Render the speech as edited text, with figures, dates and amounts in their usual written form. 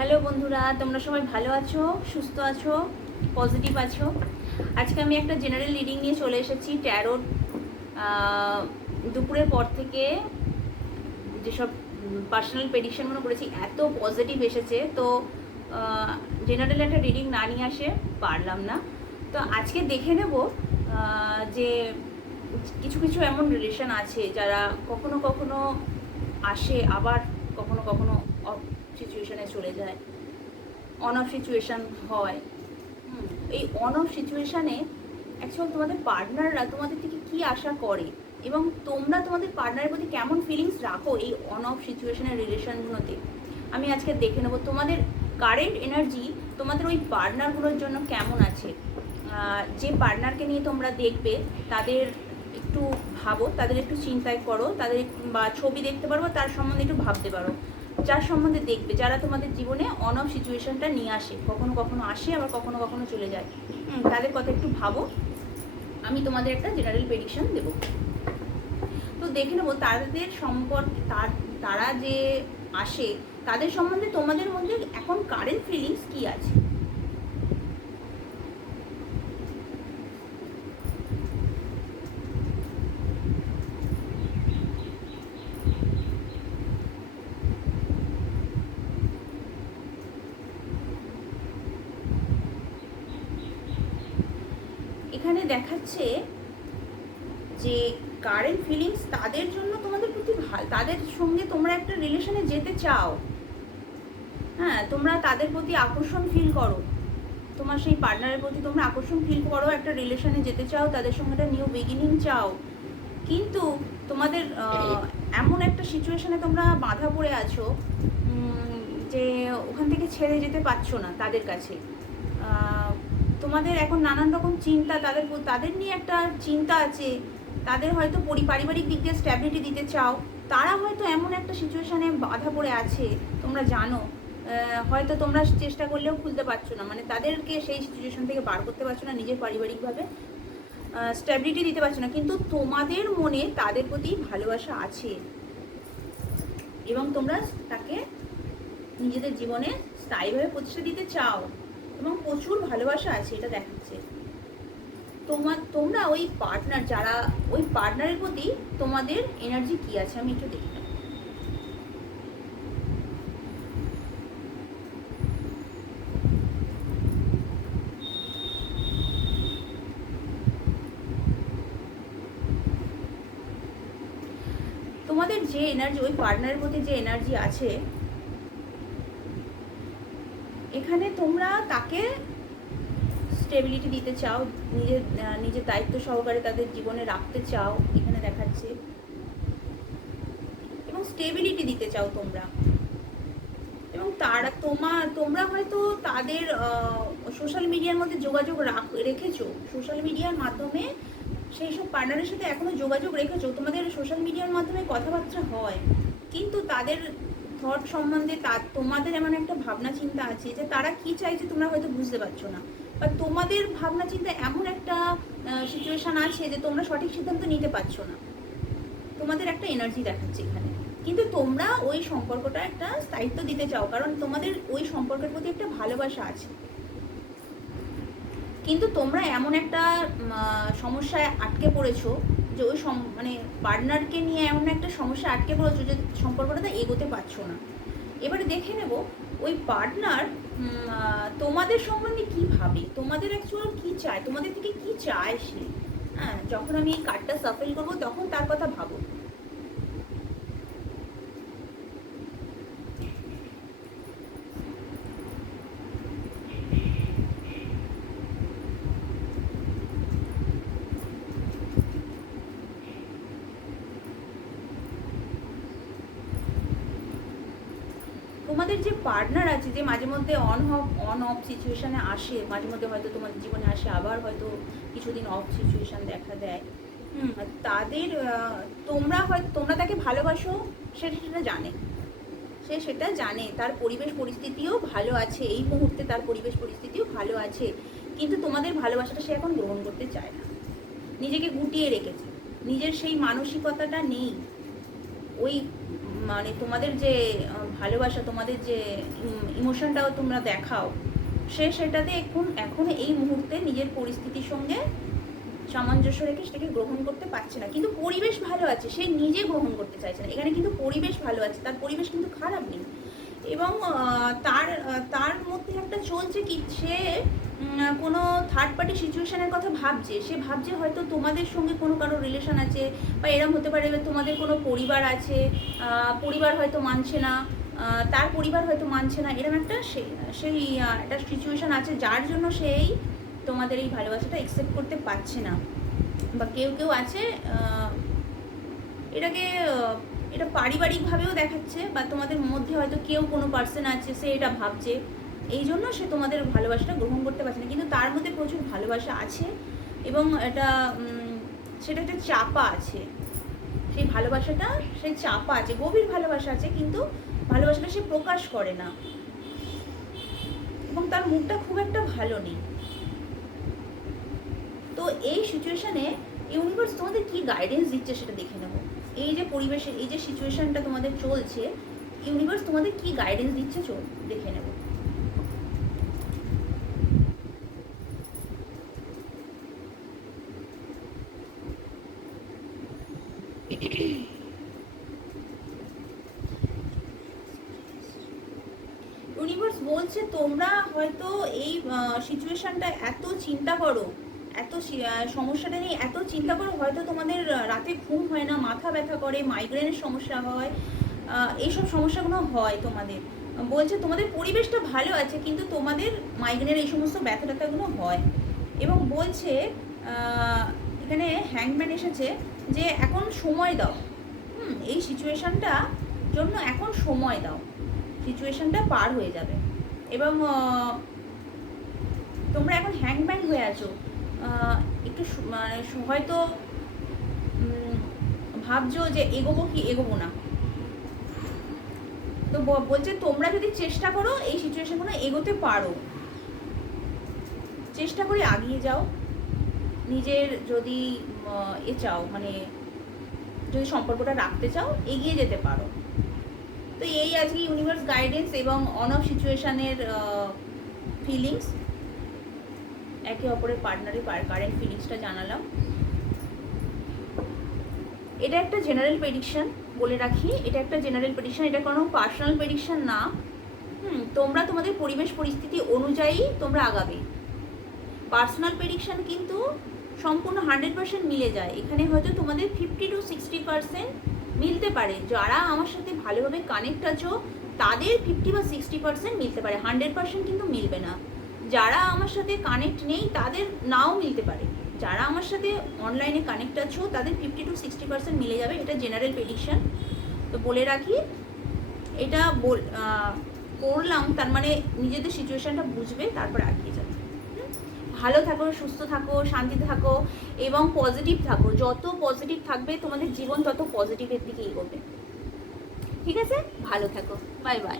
Hello বন্ধুরা, তোমরা সবাই ভালো আছো, সুস্থ আছো, পজিটিভ আছো? আজকে আমি একটা জেনারেল রিডিং নিয়ে চলে এসেছি ট্যারোট। দুপুরের পর থেকে যেসব পার্সোনাল প্রেডিকশনগুলো করেছি এত পজিটিভ এসেছে, তো জেনারেল একটা রিডিং না নিয়ে আসে পারলাম না। তো আজকে দেখে নেব যে কিছু কিছু এমন রিলেশন আছে যারা কখনো কখনো আসে, আবার কখনো কখনো অফ সিচুয়েশনে চলে যায়, অন অফ সিচুয়েশান হয়। এই অন অফ সিচুয়েশানে অ্যাকচুয়াল তোমাদের পার্টনাররা তোমাদের থেকে কী আশা করে এবং তোমরা তোমাদের পার্টনারের প্রতি কেমন ফিলিংস রাখো এই অন অফ সিচুয়েশনের রিলেশনগুলোতে, আমি আজকে দেখে নেবো। তোমাদের কারেন্ট এনার্জি তোমাদের ওই পার্টনারগুলোর জন্য কেমন আছে। যে পার্টনারকে নিয়ে তোমরা দেখবে তাদের একটু ভাবো, তাদের একটু চিন্তায় করো, তাদের বা ছবি দেখতে পারো, তার সম্বন্ধে একটু ভাবতে পারো। যার সম্বন্ধে দেখবে, যারা তোমাদের জীবনে অন অফ সিচুয়েশনটা নিয়ে আসে, কখনো কখনো আসে আবার কখনো কখনো চলে যায়, তাদের কথা একটু ভাবো। আমি তোমাদের একটা জেনারেল প্রেডিকশন দেবো। তো দেখে নেবো তাদের সম্পর্কে, তারা যে আসে তাদের সম্বন্ধে তোমাদের মধ্যে এখন কারেন্ট ফিলিংস কী আছে। এখানে দেখাচ্ছে যে কারেন্ট ফিলিংস তাদের জন্য তোমাদের প্রতি ভালো, তাদের সঙ্গে তোমরা একটা রিলেশনে যেতে চাও। হ্যাঁ, তোমরা তাদের প্রতি আকর্ষণ ফিল করো, তোমার সেই পার্টনারের প্রতি তোমরা আকর্ষণ ফিল করো, একটা রিলেশনে যেতে চাও, তাদের সঙ্গে একটা নিউ বিগিনিং চাও। কিন্তু তোমাদের এমন একটা সিচুয়েশনে তোমরা বাঁধা পড়ে আছো যে ওখান থেকে ছেড়ে যেতে পারছো না তাদের কাছে। তোমাদের এখন নানান রকম চিন্তা, তাদের নিয়ে একটা চিন্তা আছে। তাদের হয়তো পারিবারিক দিক দিয়ে স্ট্যাবিলিটি দিতে চাও, তারা হয়তো এমন একটা সিচুয়েশানে বাধা পড়ে আছে, তোমরা জানো। হয়তো তোমরা চেষ্টা করলেও খুলতে পারছো না, মানে তাদেরকে সেই সিচুয়েশন থেকে বার করতে পারছো না, নিজের পারিবারিকভাবে স্ট্যাবিলিটি দিতে পারছো না। কিন্তু তোমাদের মনে তাদের প্রতি ভালোবাসা আছে এবং তোমরা তাকে নিজেদের জীবনে স্থায়ীভাবে প্রতিষ্ঠা দিতে চাও এবং প্রচুর ভালোবাসা আছে, এটা দেখাচ্ছে। তোমরা ওই পার্টনার, যারা ওই পার্টনারের প্রতি তোমাদের এনার্জি কি আছে আমি একটু দেখি। তোমাদের যে এনার্জি, ওই পার্টনারের প্রতি যে এনার্জি আছে, এখানে তোমরা তাকে স্টেবিলিটি দিতে চাও, নিজের দায়িত্ব সহকারে তাদের জীবনে রাখতে চাও, এখানে দেখাচ্ছে, এবং স্টেবিলিটি দিতে চাও তোমরা। এবং তোমরা হয়তো তাদের সোশ্যাল মিডিয়ার মধ্যে যোগাযোগ রেখেছো, সোশ্যাল মিডিয়ার মাধ্যমে সেই সব পার্টনারের সাথে এখনো যোগাযোগ রেখেছো, তোমাদের সোশ্যাল মিডিয়ার মাধ্যমে কথাবার্তা হয়। কিন্তু তাদের থট সম্বন্ধে তোমাদের এমন একটা ভাবনা চিন্তা আছে যে তারা কি চাইছে তোমরা হয়তো বুঝতে পারছো না, বা তোমাদের ভাবনা চিন্তা এমন একটা সিচুয়েশান আছে যে তোমরা সঠিক সিদ্ধান্ত নিতে পারছো না। তোমাদের একটা এনার্জি দেখাচ্ছে এখানে, কিন্তু তোমরা ওই সম্পর্কটা একটা স্থায়িত্ব দিতে চাও, কারণ তোমাদের ওই সম্পর্কের প্রতি একটা ভালোবাসা আছে। কিন্তু তোমরা এমন একটা সমস্যায় আটকে পড়েছো যে ওই মানে পার্টনারকে নিয়ে এমন একটা সমস্যায় আটকে পড়েছো যে সম্পর্কটাতে এগোতে পারছো না। এবারে দেখে নেব ওই পার্টনার তোমাদের সম্বন্ধে কী ভাবে, তোমাদের অ্যাকচুয়াল কী চায়, তোমাদের থেকে কী চায় সে। হ্যাঁ, যখন আমি এই কার্ডটা সাফল করবো তখন তার কথা ভাবো। তোমাদের যে পার্টনার আছে, যে মাঝে মধ্যে অন অফ সিচুয়েশানে আসে, মাঝে মধ্যে হয়তো তোমাদের জীবনে আসে, আবার হয়তো কিছুদিন অফ সিচুয়েশান দেখা দেয়, তাদের তোমরা তাকে ভালোবাসো, সেটা জানে, সেটা জানে, তার পরিবেশ পরিস্থিতিও ভালো আছে, এই মুহূর্তে তার পরিবেশ পরিস্থিতিও ভালো আছে, কিন্তু তোমাদের ভালোবাসাটা সে এখন গ্রহণ করতে চায় না, নিজেকে গুটিয়ে রেখেছে, নিজের সেই মানসিকতাটা নেই। ওই মানে তোমাদের যে ভালোবাসা, তোমাদের যে ইমোশনটাও তোমরা দেখাও, সে সেটাতে এখন এই মুহূর্তে নিজের পরিস্থিতির সঙ্গে সামঞ্জস্য রেখে সেটাকে গ্রহণ করতে পারছে না। কিন্তু পরিবেশ ভালো আছে, সে নিজে গ্রহণ করতে চাইছে না। এখানে কিন্তু পরিবেশ ভালো আছে, তার পরিবেশ কিন্তু খারাপ নেই। এবং তার মধ্যে একটা চলছে কি, সে কোনো থার্ড পার্টি সিচুয়েশনের কথা ভাবছে। সে ভাবছে হয়তো তোমাদের সঙ্গে কোনো কারোর রিলেশন আছে, বা এরম হতে পারে তোমাদের কোনো পরিবার আছে, পরিবার হয়তো মানছে না, তার পরিবার হয়তো মানছে না, এরকম একটা সেই একটা সিচুয়েশান আছে, যার জন্য সেই তোমাদের এই ভালোবাসাটা অ্যাকসেপ্ট করতে পারছে না। বা কেউ আছে এটা পারিবারিকভাবেও দেখাচ্ছে, বা তোমাদের মধ্যে হয়তো কেউ কোনো পার্সন আছে, সে এটা ভাবছে, এই জন্য সে তোমাদের ভালোবাসাটা গ্রহণ করতে পারছে না। কিন্তু তার মধ্যে প্রচুর ভালোবাসা আছে, এবং সেটা একটা চাপা আছে। সেই ভালোবাসাটা সেই চাপা আছে, গভীর ভালোবাসা আছে, কিন্তু ভালোবাসাটা সে প্রকাশ করে না, এবং তার মুখটা খুব একটা ভালো নেই। তো এই সিচুয়েশানে ইউনিভার্স তোমাদের কি গাইডেন্স দিচ্ছে সেটা দেখে নেব। এই যে পরিবেশের এই যে সিচুয়েশানটা তোমাদের চলছে, ইউনিভার্স তোমাদের কি গাইডেন্স দিচ্ছে দেখে নেব। ইউনিভার্স বলছে তোমরা হয়তো এই সিচুয়েশানটা এত চিন্তা করো, এত সমস্যাটা নিয়ে এত চিন্তা করো, হয়তো তোমাদের রাতে ঘুম হয় না, মাথা ব্যথা করে, মাইগ্রেনের সমস্যা হয়, এইসব সমস্যাগুলো হয় তোমাদের। বলছে তোমাদের পরিবেশটা ভালো আছে, কিন্তু তোমাদের মাইগ্রেনের এই সমস্ত ব্যথা ট্যাথাগুলো হয়। এবং বলছে এখানে হ্যাংম্যান এসেছে যে এখন সময় দাও, এই সিচুয়েশানটা জন্য এখন সময় দাও, সিচুয়েশানটা পার হয়ে যাবে। এবং তোমরা এখন হ্যাংম্যান হয়ে আছো, একটু মানে হয়তো ভাবছো যে এগোবো কি এগোবো না। তো বলছে তোমরা যদি চেষ্টা করো এই সিচুয়েশনগুলো এগোতে পারো, চেষ্টা করে এগিয়ে যাও। নিজের যদি চাও, মানে যদি সম্পর্কটা রাখতে চাও, এগিয়ে যেতে পারো। তো এই আজকে ইউনিভার্স গাইডেন্স এবং অন অফ সিচুয়েশানের ফিলিংস, একে অপরের পার্টনারের কারেন্ট ফিলিংসটা জানালাম। এটা একটা জেনারেল প্রেডিকশন, বলে রাখি, এটা একটা জেনারেল প্রেডিকশন, এটা কোনো পার্সোনাল প্রেডিকশন না। তোমরা তোমাদের পরিবেশ পরিস্থিতি অনুযায়ী তোমরা আগাবে। পার্সোনাল প্রেডিকশন কিন্তু সম্পূর্ণ 100% মিলে যায়। এখানে হয়তো তোমাদের 50 to 60% মিলতে পারে। যারা আমার সাথে ভালোভাবে কানেক্ট আছো তাদের 50 বা 60% মিলতে পারে, 100% কিন্তু মিলবে না। যারা আমার সাথে কানেক্ট নেই তাদের নাও মিলতে পারে। যারা আমার সাথে অনলাইনে কানেক্ট আছো তাদের 50 to 60% মিলে যাবে। এটা জেনারেল প্রেডিকশন। তো বলে রাখি, এটা করলাম, তার মানে নিজেদের সিচুয়েশানটা বুঝবে, তারপর এগিয়ে যাবে। ভালো থাকো, সুস্থ থাকো, শান্তিতে থাকো এবং পজিটিভ থাকো। যত পজিটিভ থাকবে তোমাদের জীবন তত পজিটিভের দিকে এগোবে। ঠিক আছে, ভালো থাকো, বাই বাই।